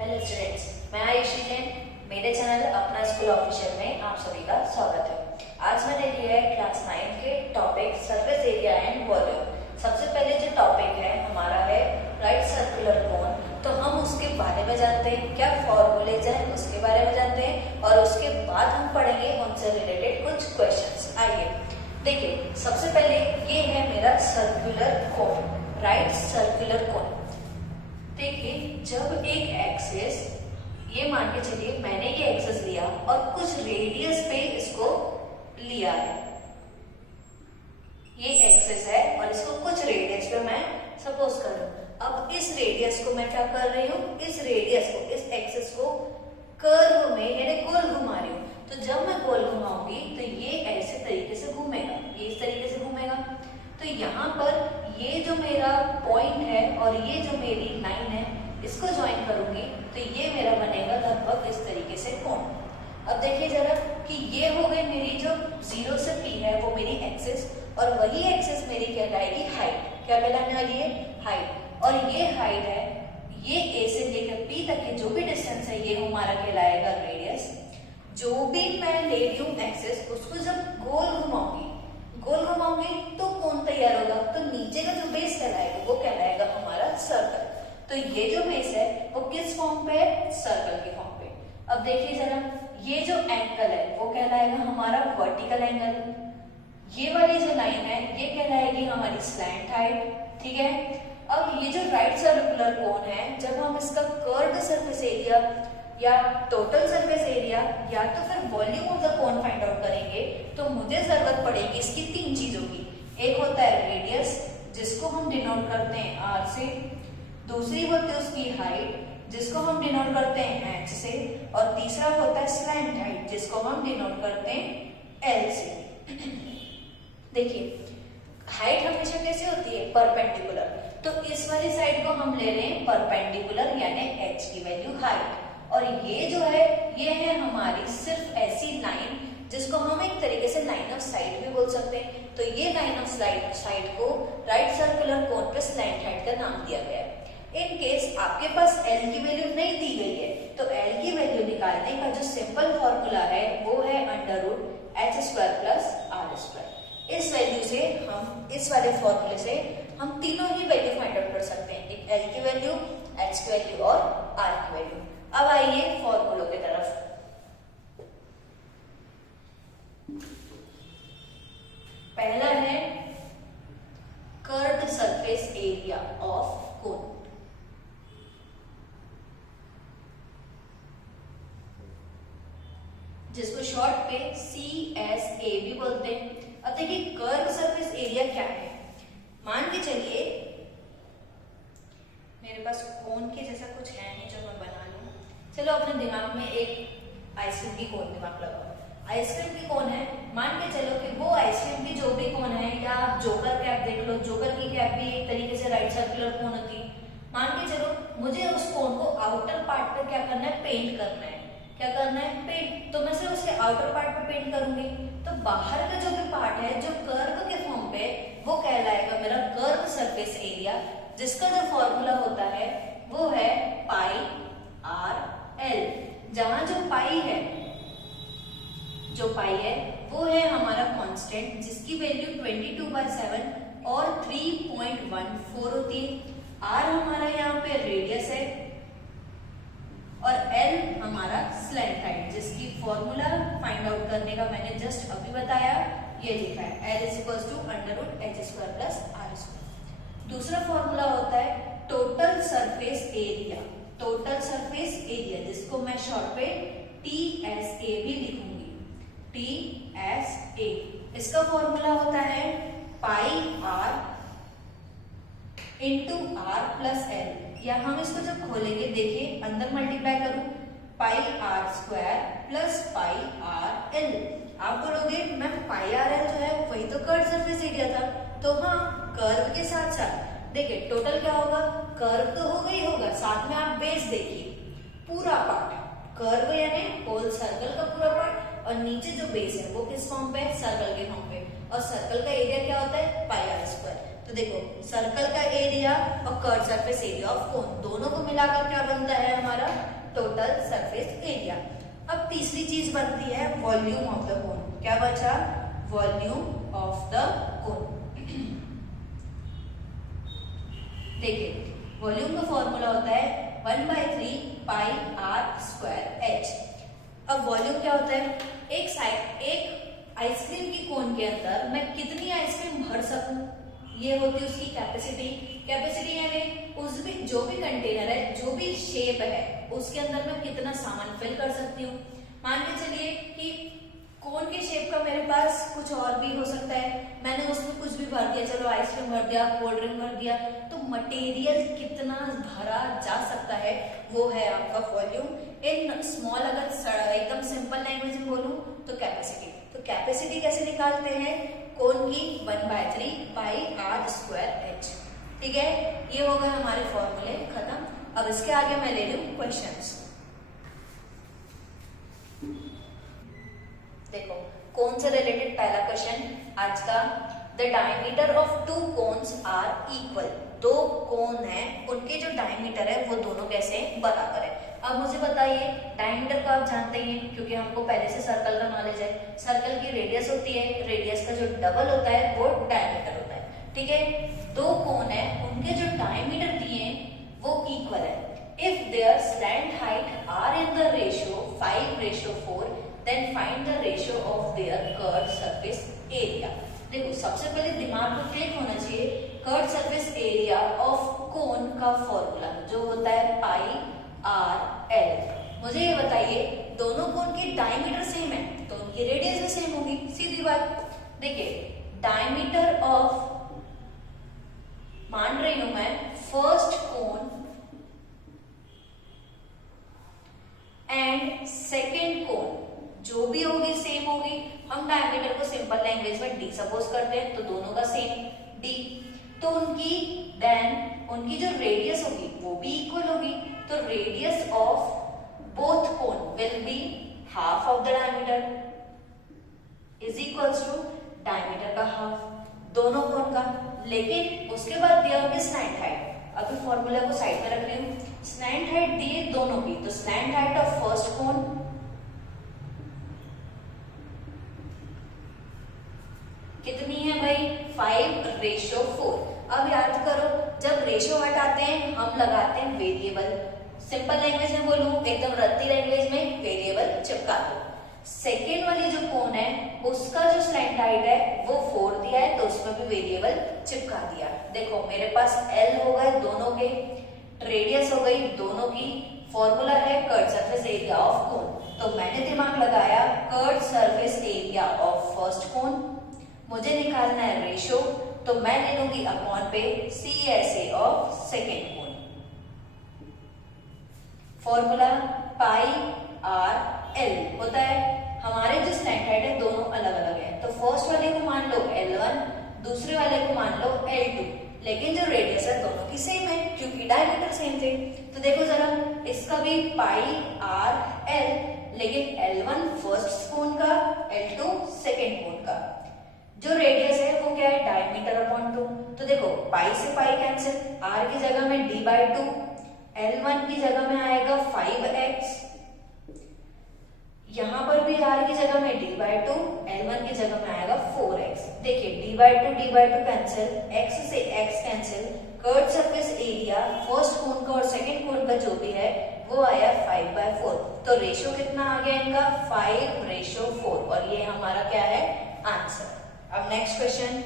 Hello students, मैं आयुषी जैन। मेरे channel अपना स्कूल ऑफिशियल में आप सभी का स्वागत है। आज मैंने लिया है क्लास 9 के topic surface area and volume. सबसे पहले जो टॉपिक है हमारा है राइट सर्कुलर कोन। तो हम उसके बारे में जानते हैं, क्या फॉर्मूलेज है उसके बारे में जानते हैं और उसके बाद हम पढ़ेंगे उनसे रिलेटेड कुछ क्वेश्चंस। आइए देखिए, सबसे पहले ये है मेरा circular cone, right circular cone. देखिए, जब एक एक्सिस, ये मान के चलिए मैंने ये एक्सिस लिया और कुछ रेडियस पे इसको लिया है, ये एक्सिस है और इसको कुछ रेडियस पे मैं सपोज करूं। अब इस रेडियस को मैं क्या कर रही हूं, इस रेडियस को, इस एक्सिस को कर्व में यानी गोल घुमा रही हूं। तो जब मैं गोल घुमाऊंगी तो ये ऐसे तरीके से घूमेगा, ये इस तरीके से घूमेगा। तो यहाँ पर ये जो मेरा पॉइंट है और ये जो मेरी लाइन है, इसको ज्वाइन करूंगी तो ये मेरा बनेगा लगभग इस तरीके से कोण। अब देखिए जरा कि ये हो गई मेरी जो 0 से P है वो मेरी एक्सिस, और वही एक्सिस मेरी कहलाएगी हाइट। क्या कहलाने वाली है? हाइट। और ये हाइट है, ये A से लेकर P तक के जो भी डिस्टेंस है ये हमारा कहलाएगा रेडियस। जो भी मैं ले रही हूँ एक्सिस, उसको जब गोल घुमाऊंगी तो कोण तैयार होगा। तो नीचे का जो बेस कहलाएगा वो कहलाएगा हमारा सर्कल। तो ये जो बेस है वो किस फॉर्म पे है? सर्कल के फॉर्म पे। अब देखिए जरा, ये जो एंगल है वो कहलाएगा हमारा वर्टिकल एंगल। ये वाली जो लाइन है ये कहलाएगी हमारी स्लैंट हाइट। ठीक है। अब ये जो राइट सर्कुलर कोन है, जब हम इसका कर्व्ड सरफेस एरिया या टोटल सरफेस एरिया या तो फिर volume of the cone find out करेंगे तो मुझे जरूरत पड़ेगी इसकी 3 चीजों की। एक होता है रेडियस, जिसको हम डिनोट करते हैं R से। दूसरी होती है उसकी हाइट, जिसको हम डिनोट करते हैं H से। और तीसरा होता है स्लैंट हाइट, जिसको हम डिनोट करते हैं L से। देखिए, हाइट हमेशा कैसे होती है? परपेंडिकुलर। तो इस वाली साइड को हम ले रहे हैं परपेंडिकुलर, यानी H की वैल्यू हाइट। और ये जो है ये है हमारी सिर्फ ऐसी लाइन जिसको हम एक तरीके से लाइन ऑफ साइट भी बोल सकते हैं। तो ये लाइन ऑफ साइट को राइट सर्कुलर कोन पे स्लैंट हाइट का नाम दिया गया है। इन केस आपके पास L की वैल्यू नहीं दी गई है तो L की वैल्यू निकालने का जो सिंपल फॉर्मूला है वो है √h² + r²। इस वैल्यू से हम, इस वाले फॉर्मूले से हम तीनों ही वैल्यू फाइंड आउट कर सकते हैं, एक L की वैल्यू, H की वैल्यू और R की वैल्यू। अब आइए फॉर्मूलों की तरफ। पहला है कर्व्ड सरफेस एरिया ऑफ कोन। जिसको शॉर्ट पे CSA भी बोलते हैं। अब देखिए, कर्व सरफेस एरिया क्या है। मान के चलिए मेरे पास कोन के जैसा कुछ है नहीं जो मैं बना लूं। चलो अपने दिमाग में एक आइसक्रीम की कोन दिमाग लगाओ। आइसक्रीम की कोन है, मान के चलो कि वो आइसक्रीम की जो भी कोन है, या आप जोकर कैप देख लो, जोकर की कैप भी एक तरीके से राइट सर्कुलर कोन होती है। मान के चलो मुझे उस कोन को आउटर पार्ट पे क्या करना है? पेंट करना है। क्या करना है? पेंट। तो मैं सिर्फ उसके आउटर पार्ट पे पेंट करूंगी। तो बाहर का जो भी पार्ट है जो कर्व के फॉर्म पे, वो कहलाएगा मेरा कर्व सरफेस एरिया, जिसका जो फॉर्मूला होता है वो है πr/l। जहां जो पाई है वो है हमारा कांस्टेंट, जिसकी वैल्यू 22/7 और 3.14 होती है। r हमारा यहाँ पे रेडियस है और L हमारा स्लैंट हाइट, जिसकी फॉर्मूला फाइंड आउट करने का मैंने जस्ट अभी बताया, ये लिखा है L = √h² + r²। दूसरा फॉर्मूला होता है total surface area. Total surface area, जिसको मैं शॉर्ट पे TSA भी लिखूंगी, TSA। इसका फॉर्मूला होता है πr × r + l। या हम इसको जब खोलेंगे, देखिए अंदर मल्टीप्लाई करूं, πr² + πrl। आप बोलोगे मैम πrl जो है वही तो कर्व सरफेस एरिया था। तो हाँ, कर्व के साथ साथ देखिए टोटल क्या होगा? कर्व तो होगा ही होगा, साथ में आप बेस देखिए, पूरा पार्ट कर्व यानी होल सर्कल का पूरा पार्ट, और नीचे जो बेस है वो किस फॉर्म पे है? सर्कल के फॉर्म पे। और सर्कल का एरिया क्या होता है? πr²। तो देखो सर्कल का एरिया और कर्व सरफेस एरिया ऑफ कोन दोनों को मिलाकर क्या बनता है हमारा टोटल सरफेस एरिया। अब तीसरी चीज बनती है वॉल्यूम ऑफ द कोन। क्या बचा? Volume of the cone. देखिए वॉल्यूम का फॉर्मूला होता है 1/3 पाई आर स्क्वायर एच। अब वॉल्यूम क्या होता है? एक आइसक्रीम की कोन के अंदर मैं कितनी आइसक्रीम भर सकूं, ये होती है उसकी कैपेसिटी। कैपेसिटी यानी उस भी जो भी कंटेनर है, जो भी शेप है, उसके अंदर मैं कितना सामान फिल कर सकती हूँ। मान के चलिए कि कोन के शेप का मेरे पास कुछ और भी हो सकता है, मैंने उसमें कुछ भी भर दिया, चलो आइसक्रीम भर दिया, कोल्ड ड्रिंक भर दिया, तो मटेरियल कितना भरा जा सकता है वो है आपका वॉल्यूम। इन स्मॉल अगर एकदम सिंपल लैंग्वेज में बोलूं तो कैपेसिटी। तो कैपेसिटी कैसे निकालते हैं? कोन की 1/3 पाई आर स्क्वायर एच। ठीक है, ये हो गए हमारे फॉर्मूले खत्म। अब इसके आगे मैं ले लूं क्वेश्चंस। देखो कोन से रिलेटेड पहला क्वेश्चन आज का, the diameter of two cones are equal. दो कोन है, उनके जो डायमीटर है वो दोनों कैसे बराबर है। अब मुझे बताइए डायमीटर को आप जानते हैं क्योंकि हमको पहले से सर्कल का नॉलेज है। सर्कल की रेडियस होती है, रेडियस का जो डबल होता है वो डायमीटर होता है। ठीक है, दो कोन है, उनके जो डायमीटर दिए वो इक्वल है। If their slant height are in the ratio 5:4 then find the ratio of their curved surface area। देखो सबसे पहले दिमाग को क्लिक होना चाहिए, कर्व्ड सरफेस एरिया ऑफ कोन का फॉर्मूला जो होता है पाई आर एल। मुझे ये बताइए दोनों कोन की डायमीटर सेम है तो उनकी रेडियस भी सेम होगी, सीधी बात। देखिए डायमीटर ऑफ, मान रही हूं मैं, फर्स्ट कोन एंड सेकेंड कोन जो भी होगी सेम होगी। हम डायमीटर को सिंपल लैंग्वेज में डी सपोज करते हैं तो दोनों का सेम डी। तो उनकी जो रेडियस होगी वो भी इक्वल होगी। तो radius of both cone will be half of the diameter is equals to diameter का हाफ दोनों कोन का। लेकिन उसके बाद दिया होगा स्लैंट हाइट। अभी फॉर्मूला को साइड में रख रही हूँ। स्लैंट हाइट दिए दोनों की, तो स्लैंट हाइट ऑफ फर्स्ट कोन कितनी है भाई? 5:4। अब याद करो जब रेशियो हटाते हैं हम लगाते हैं वेरिएबल। सिंपल लैंग्वेज में बोलूं, एकदम रत्ती लैंग्वेज में वेरिएबल चिपका दो। सेकेंड वाली जो कोन है उसका जो स्लैंट हाइट है वो 4 दिया है तो उसमें भी वेरिएबल चिपका दिया। देखो मेरे पास L हो गए दोनों के, रेडियस हो गई दोनों की, फॉर्मूला है curved surface area of cone. तो मैंने दिमाग लगाया curved surface area of first cone, मुझे निकालना है रेशियो, तो मैं ले लूंगी अपॉन पे CSA of second cone. Formula pi R L होता है। हमारे जो स्लैंट हाइट है दोनों अलग अलग है, तो फर्स्ट वाले को मान लो L1, दूसरे वाले को मान लो L2, लेकिन जो रेडियस है दोनों की सेम है क्योंकि डायमीटर सेम थे। तो देखो जरा इसका भी पाई आर एल, लेकिन L1 फर्स्ट कोन का, L2 सेकेंड कोन का। जो रेडियस है वो क्या है? Diameter upon 2। तो देखो पाई से पाई कैंसिल, आर की जगह में d/2, L1 की जगह में आएगा 5x, यहां पर भी आर की जगह में d/2, L1 की जगह में आएगा 4x। देखिए d/2 कैंसिल, x से x cancel, curved surface area first cone का और सेकंड कोन का जो भी है वो आया 5/4। तो रेशियो कितना आ गया इनका? 5:4। और ये हमारा क्या है? आंसर। अब नेक्स्ट क्वेश्चन,